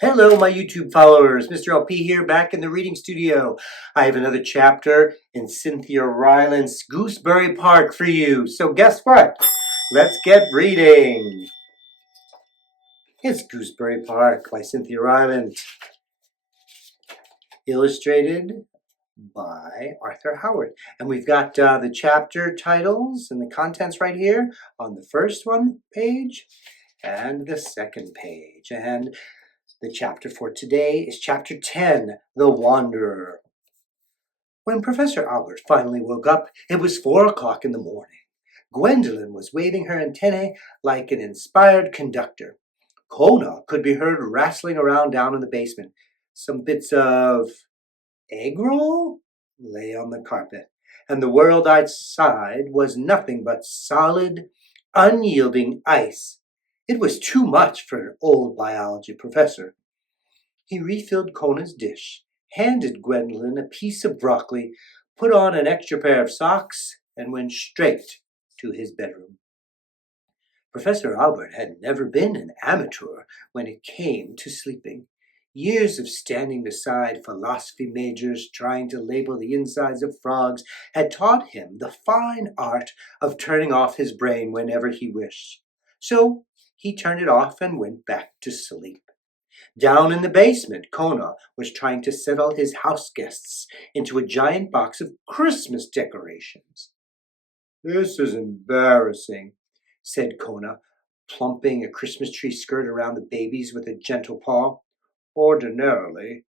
Hello, my YouTube followers. Mr. LP here, back in the reading studio. I have another chapter in Cynthia Rylant's Gooseberry Park for you. So guess what? Let's get reading. It's Gooseberry Park by Cynthia Rylant. Illustrated by Arthur Howard. And we've got the chapter titles and the contents right here on the first page and the second page. And the chapter for today is Chapter 10, The Wanderer. When Professor Albert finally woke up, it was 4 o'clock in the morning. Gwendolyn was waving her antennae like an inspired conductor. Kona could be heard rattling around down in the basement. Some bits of egg roll lay on the carpet, and the world outside was nothing but solid, unyielding ice. It was too much for an old biology professor. He refilled Kona's dish, handed Gwendolyn a piece of broccoli, put on an extra pair of socks, and went straight to his bedroom. Professor Albert had never been an amateur when it came to sleeping. Years of standing beside philosophy majors trying to label the insides of frogs had taught him the fine art of turning off his brain whenever he wished. So he turned it off and went back to sleep. Down in the basement, Kona was trying to settle his house guests into a giant box of Christmas decorations. "This is embarrassing," said Kona, plumping a Christmas tree skirt around the babies with a gentle paw. "Ordinarily,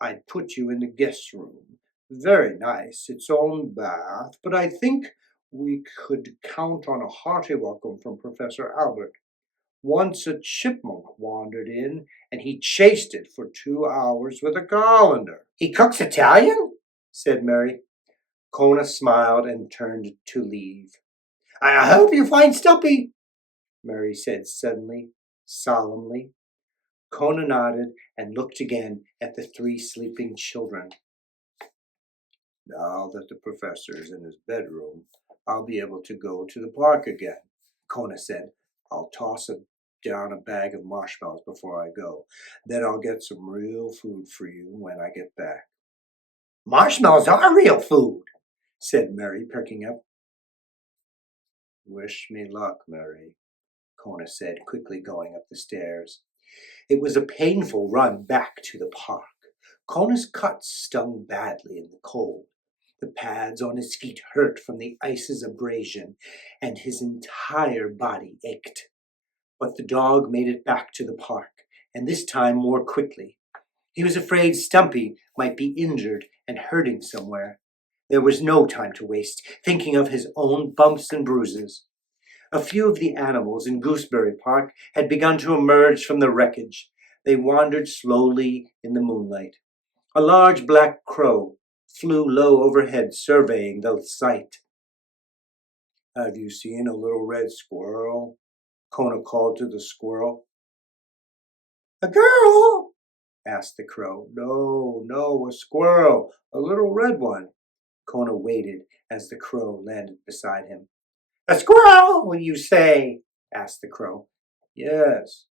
I'd put you in the guest room. Very nice, its own bath, but I think we could count on a hearty welcome from Professor Albert. Once a chipmunk wandered in, and he chased it for 2 hours with a colander." "He cooks Italian?" said Mary. Kona smiled and turned to leave. "I hope you find Stumpy," Mary said suddenly, solemnly. Kona nodded and looked again at the 3 sleeping children. "Now that the professor is in his bedroom, I'll be able to go to the park again," Kona said. "I'll toss down a bag of marshmallows before I go. Then I'll get some real food for you when I get back." "Marshmallows are real food," said Mary, perking up. "Wish me luck, Mary," Kona said, quickly going up the stairs. It was a painful run back to the park. Kona's cuts stung badly in the cold. The pads on his feet hurt from the ice's abrasion, and his entire body ached. But the dog made it back to the park, and this time more quickly. He was afraid Stumpy might be injured and hurting somewhere. There was no time to waste, thinking of his own bumps and bruises. A few of the animals in Gooseberry Park had begun to emerge from the wreckage. They wandered slowly in the moonlight. A large black crow flew low overhead, surveying the sight. "Have you seen a little red squirrel?" Kona called to the squirrel. "A girl?" asked the crow. No, a squirrel, a little red one." Kona waited as the crow landed beside him. "A squirrel, will you say?" asked the crow. "Yes,"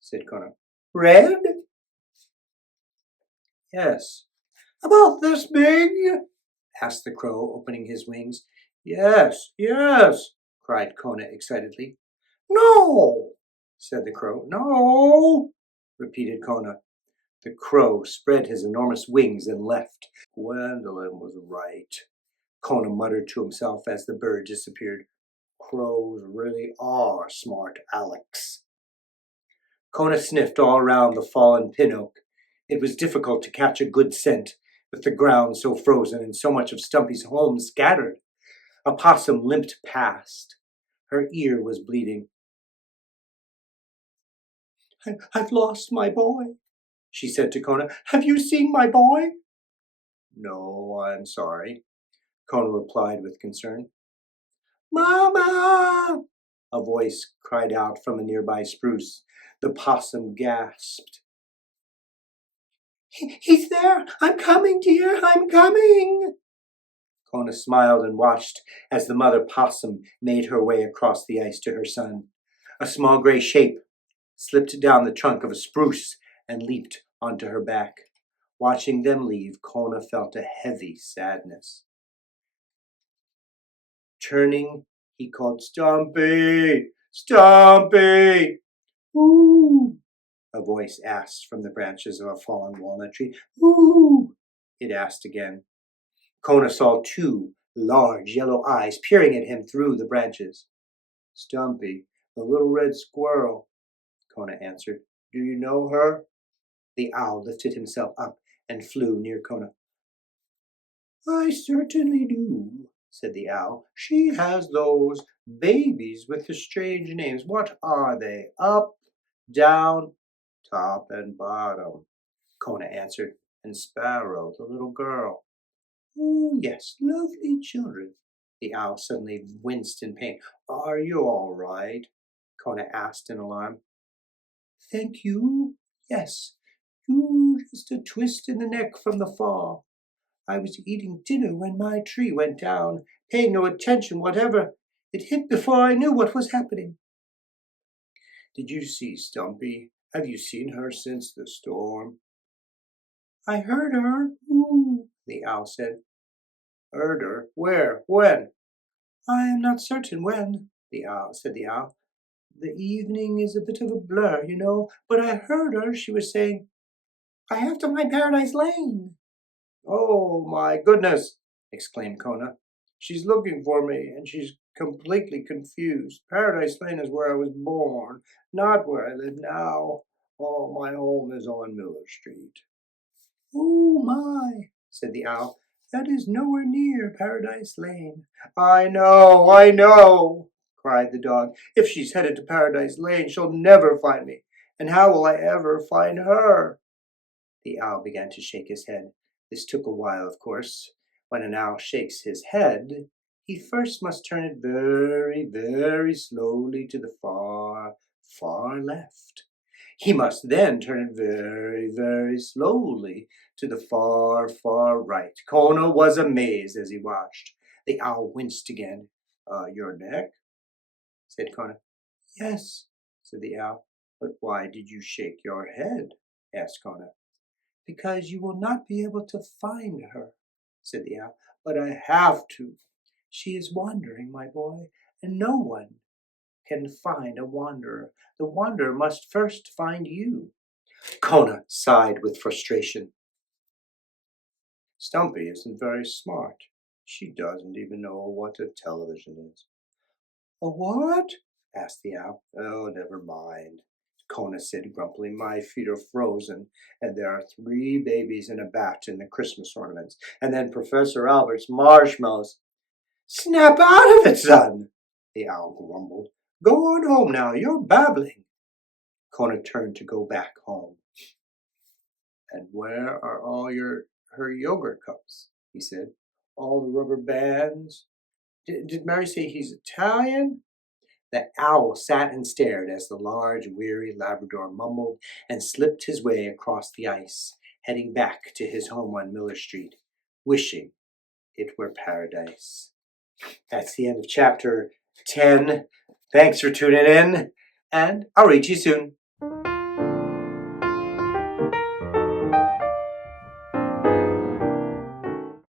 said Kona. "Red?" "Yes." "About this big?" asked the crow, opening his wings. Yes, cried Kona excitedly. "No," said the crow. "No," repeated Kona. The crow spread his enormous wings and left. "Gwendolyn was right," Kona muttered to himself as the bird disappeared. "Crows really are smart Alex." Kona sniffed all around the fallen pin oak. It was difficult to catch a good scent, with the ground so frozen and so much of Stumpy's home scattered. A possum limped past. Her ear was bleeding. "I've lost my boy," she said to Kona. "Have you seen my boy?" "No, I'm sorry," Kona replied with concern. "Mama!" a voice cried out from a nearby spruce. The possum gasped. "He's there! I'm coming, dear! I'm coming!" Kona smiled and watched as the mother possum made her way across the ice to her son. A small gray shape slipped down the trunk of a spruce and leaped onto her back. Watching them leave, Kona felt a heavy sadness. Turning, he called, "Stumpy! Stumpy!" "Ooh!" a voice asked from the branches of a fallen walnut tree. "Ooh!" it asked again. Kona saw two large yellow eyes peering at him through the branches. "Stumpy, the little red squirrel," Kona answered. "Do you know her?" The owl lifted himself up and flew near Kona. "I certainly do," said the owl. "She has those babies with the strange names. What are they? Up, down, top, and bottom," Kona answered. "And Sparrow, the little girl." "Oh, yes, lovely children." The owl suddenly winced in pain. "Are you all right?" Kona asked in alarm. "Thank you. Yes, you just a twist in the neck from the fall. I was eating dinner when my tree went down, paying no attention whatever. It hit before I knew what was happening." "Did you see Stumpy? Have you seen her since the storm?" "I heard her. Ooh," the owl said. "Heard her? Where? When?" "I am not certain when," said the owl. "The evening is a bit of a blur, you know, but I heard her. She was saying, 'I have to find Paradise Lane.'" "Oh, my goodness!" exclaimed Kona. "She's looking for me, and she's completely confused. Paradise Lane is where I was born, not where I live now. Oh, my home is on Miller Street." "Oh, my," said the owl. "That is nowhere near Paradise Lane." I know," cried the dog. "If she's headed to Paradise Lane, she'll never find me. And how will I ever find her?" The owl began to shake his head. This took a while, of course. When an owl shakes his head, he first must turn it very, very slowly to the far, far left. He must then turn it very, very slowly to the far, far right. Kona was amazed as he watched. The owl winced again. Your neck?" said Kona. "Yes," said the owl. "But why did you shake your head?" asked Kona. "Because you will not be able to find her," said the owl. "But I have to. She is wandering, my boy, and no one can find a wanderer. The wanderer must first find you." Kona sighed with frustration. "Stumpy isn't very smart. She doesn't even know what a television is." "A what?" asked the owl. "Oh, never mind," Kona said grumpily. "My feet are frozen, and there are 3 babies and a bat in the Christmas ornaments, and then Professor Albert's marshmallows." "Snap out of it, son," the owl grumbled. "Go on home now. You're babbling." Kona turned to go back home. "And where are all her yogurt cups?" he said. "All the rubber bands? Did Mary say he's Italian?" The owl sat and stared as the large, weary Labrador mumbled and slipped his way across the ice, heading back to his home on Miller Street, wishing it were paradise. That's the end of chapter 10. Thanks for tuning in, and I'll read you soon.